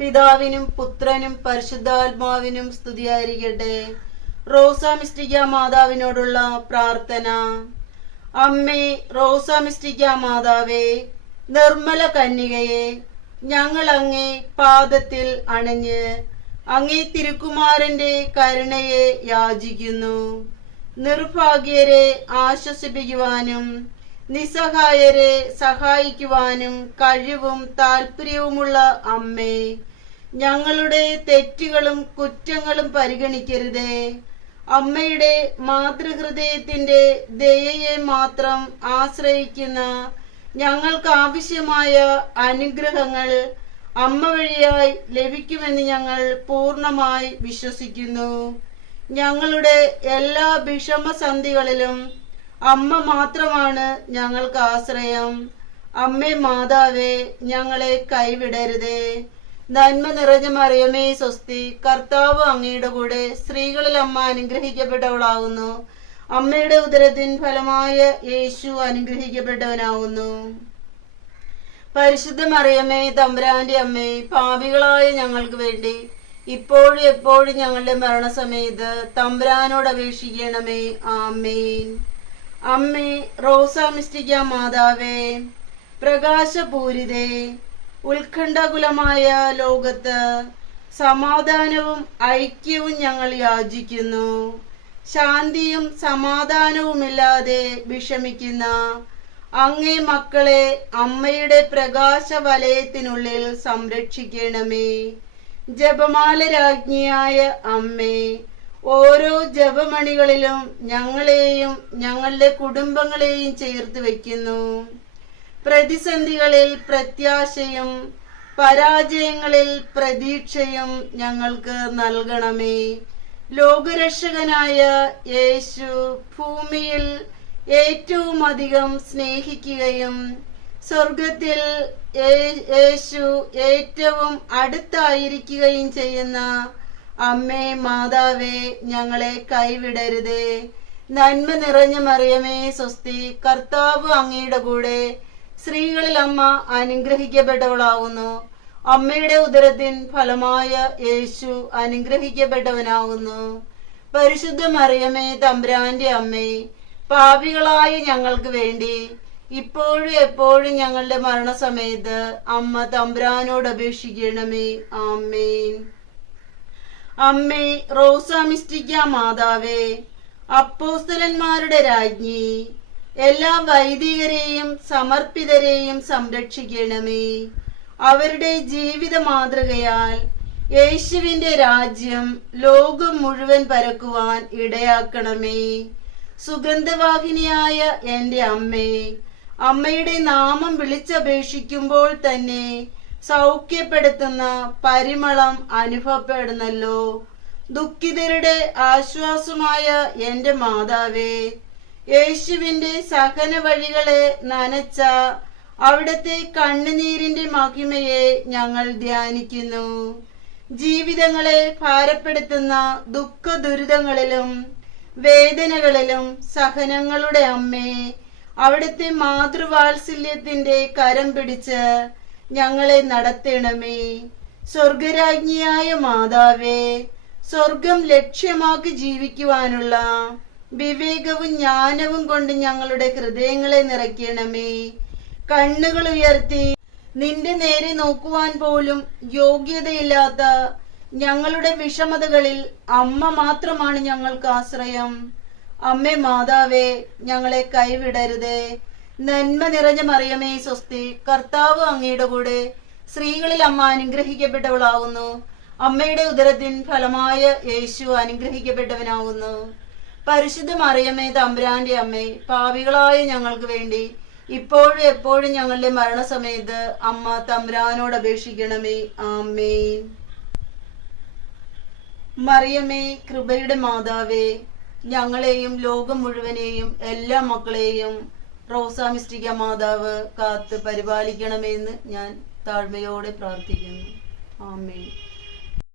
പിതാവിനും പുത്രനും പരിശുദ്ധാത്മാവിനും സ്തുതിയായിരിക്കട്ടെ. റോസാ മിസ്റ്റിക്ക മാതാവിനോടുള്ള പ്രാർത്ഥന. അമ്മേ റോസാ മിസ്റ്റിക്ക മാതാവേ, നിർമ്മല കന്യകയെ, ഞങ്ങൾ അങ്ങേ പാദത്തിൽ അണഞ്ഞ് അങ്ങേ തിരുക്കുമാരന്റെ കരുണയെ യാചിക്കുന്നു. നിർഭാഗ്യരെ ആശ്വസിപ്പിക്കുവാനും നിസ്സഹായരെ സഹായിക്കുവാനും കഴിവും താല്പര്യവുമുള്ള അമ്മേ, ഞങ്ങളുടെ തെറ്റുകളും കുറ്റങ്ങളും പരിഗണിക്കരുതേ. അമ്മയുടെ മാതൃഹൃദയത്തിന്റെ ദയയെ മാത്രം ആശ്രയിക്കുന്ന ഞങ്ങൾക്ക് ആവശ്യമായ അനുഗ്രഹങ്ങൾ അമ്മ വഴിയായി ലഭിക്കുമെന്ന് ഞങ്ങൾ പൂർണ്ണമായി വിശ്വസിക്കുന്നു. ഞങ്ങളുടെ എല്ലാ വിഷമസന്ധികളിലും അമ്മ മാത്രമാണ് ഞങ്ങൾക്ക് ആശ്രയം. അമ്മേ മാതാവേ, ഞങ്ങളെ കൈവിടരുതേ. നന്മ നിറഞ്ഞ മറിയമേ സ്വസ്തി, കർത്താവ് അങ്ങയുടെ കൂടെ സ്ത്രീകളിൽ അമ്മ അനുഗ്രഹിക്കപ്പെട്ടവളാകുന്നു. അമ്മയുടെ ഉദരത്തിൻ ഫലമായ യേശു അനുഗ്രഹിക്കപ്പെട്ടവനാകുന്നു. പരിശുദ്ധ മറിയമേ തമ്പുരാന്റെ അമ്മേ, പാപികളായ ഞങ്ങൾക്ക് വേണ്ടി ഇപ്പോഴും എപ്പോഴും ഞങ്ങളുടെ മരണസമയത്ത് തമ്പുരാനോട് അപേക്ഷിക്കണമേ. ആമേൻ. അമ്മേ റോസാ മിസ്റ്റിക്ക മാതാവേ, പ്രകാശപൂരിതേ, ഉത്കണ്ഠകുലമായ ലോകത്ത് സമാധാനവും ഐക്യവും ഞങ്ങൾ യാചിക്കുന്നു. ശാന്തിയും സമാധാനവുമില്ലാതെ വിഷമിക്കുന്ന അങ്ങേ മക്കളെ അമ്മയുടെ പ്രകാശ വലയത്തിനുള്ളിൽ സംരക്ഷിക്കണമേ. ജപമാല രാജ്ഞിയായ അമ്മേ, ഓരോ ജപമണികളിലും ഞങ്ങളെയും ഞങ്ങളുടെ കുടുംബങ്ങളെയും ചേർത്ത് വയ്ക്കുന്നു. പ്രതിസന്ധികളിൽ പ്രത്യാശയും പരാജയങ്ങളിൽ പ്രതീക്ഷയും ഞങ്ങൾക്ക് നൽകണമേ. ലോകരക്ഷകനായ യേശു ഭൂമിയിൽ ഏറ്റവും അധികം സ്നേഹിക്കുകയും സ്വർഗത്തിൽ യേശു ഏറ്റവും അടുത്തായിരിക്കുകയും ചെയ്യുന്ന അമ്മേ മാതാവേ, ഞങ്ങളെ കൈവിടരുതേ. നന്മ നിറഞ്ഞ മറിയമേ സ്വസ്തി, കർത്താവ് അങ്ങയുടെ കൂടെ സ്ത്രീകളിൽ അമ്മ അനുഗ്രഹിക്കപ്പെട്ടവളാകുന്നു. അമ്മയുടെ ഉദരത്തിൻ ഫലമായ യേശു അനുഗ്രഹിക്കപ്പെട്ടവനാകുന്നു. പരിശുദ്ധ മറിയമേ തമ്പുരാന്റെ അമ്മേ, പാപികളായ ഞങ്ങൾക്ക് വേണ്ടി ഇപ്പോഴും എപ്പോഴും ഞങ്ങളുടെ മരണസമയത്ത് അമ്മ തമ്പുരാനോട് അപേക്ഷിക്കണമേ. ആമേൻ. അമ്മേ റോസാ മിസ്റ്റിക്ക മാതാവേ, അപ്പോസ്തലന്മാരുടെ രാജ്ഞി, എല്ലാ വൈദികരെയും സമർപ്പിതരെയും സംരക്ഷിക്കണമേ. അവരുടെ ജീവിത മാതൃകയാൽ യേശുവിന്റെ രാജ്യം ലോകം മുഴുവൻ പരക്കുവാൻ ഇടയാക്കണമേ. സുഗന്ധവാഹിനിയായ എന്റെ അമ്മേ, അമ്മയുടെ നാമം വിളിച്ചപേക്ഷിക്കുമ്പോൾ തന്നെ സൗഖ്യപ്പെടുത്തുന്ന പരിമളം അനുഭവപ്പെടുന്നല്ലോ. ദുഃഖിതരുടെ ആശ്വാസമായ എന്റെ മാതാവേ, യേശുവിന്റെ സഹന വഴികളെ നനച്ച അവിടുത്തെ കണ്ണുനീരിന്റെ മഹിമയെ ഞങ്ങൾ ധ്യാനിക്കുന്നു. ജീവിതങ്ങളെ ഭാരപ്പെടുത്തുന്ന ദുഃഖ ദുരിതങ്ങളിലും വേദനകളിലും സഹനങ്ങളുടെ അമ്മേ, അവിടുത്തെ മാതൃവാത്സല്യത്തിന്റെ കരം പിടിച്ച് ഞങ്ങളെ നടത്തണമേ. സ്വർഗരാജ്ഞിയായ മാതാവേ, സ്വർഗം ലക്ഷ്യമാക്കി ജീവിക്കുവാനുള്ള വിവേകവും ജ്ഞാനവും കൊണ്ട് ഞങ്ങളുടെ ഹൃദയങ്ങളെ നിറയ്ക്കണമേ. കണ്ണുകൾ ഉയർത്തി നിന്റെ നേരെ നോക്കുവാൻ പോലും യോഗ്യതയില്ലാത്ത ഞങ്ങളുടെ വിഷമതകളിൽ അമ്മ മാത്രമാണ് ഞങ്ങൾക്ക് ആശ്രയം. അമ്മേ മാതാവേ, ഞങ്ങളെ കൈവിടരുതേ. നന്മ നിറഞ്ഞ മറിയമേ സ്വസ്തി, കർത്താവ് അങ്ങയുടെ കൂടെ സ്ത്രീകളിൽ അമ്മ അനുഗ്രഹിക്കപ്പെട്ടവളാകുന്നു. അമ്മയുടെ ഉദരത്തിൻ ഫലമായ യേശു അനുഗ്രഹിക്കപ്പെട്ടവനാകുന്നു. പരിശുദ്ധ മറിയമേ തമ്പുരാന്റെ അമ്മേ, പാപികളായ ഞങ്ങൾക്ക് വേണ്ടി ഇപ്പോഴും എപ്പോഴും ഞങ്ങളുടെ മരണസമയത്ത് അമ്മ തമ്പുരാനോട് അപേക്ഷിക്കണമേ. ആമേൻ. മറിയമേ കൃപയുടെ മാതാവേ, ഞങ്ങളെയും ലോകം മുഴുവനെയും എല്ലാ മക്കളെയും റോസാ മിസ്റ്റിക്ക മാതാവ് കാത്ത് പരിപാലിക്കണമെന്ന് ഞാൻ താഴ്മയോടെ പ്രാർത്ഥിക്കുന്നു. ആമേൻ.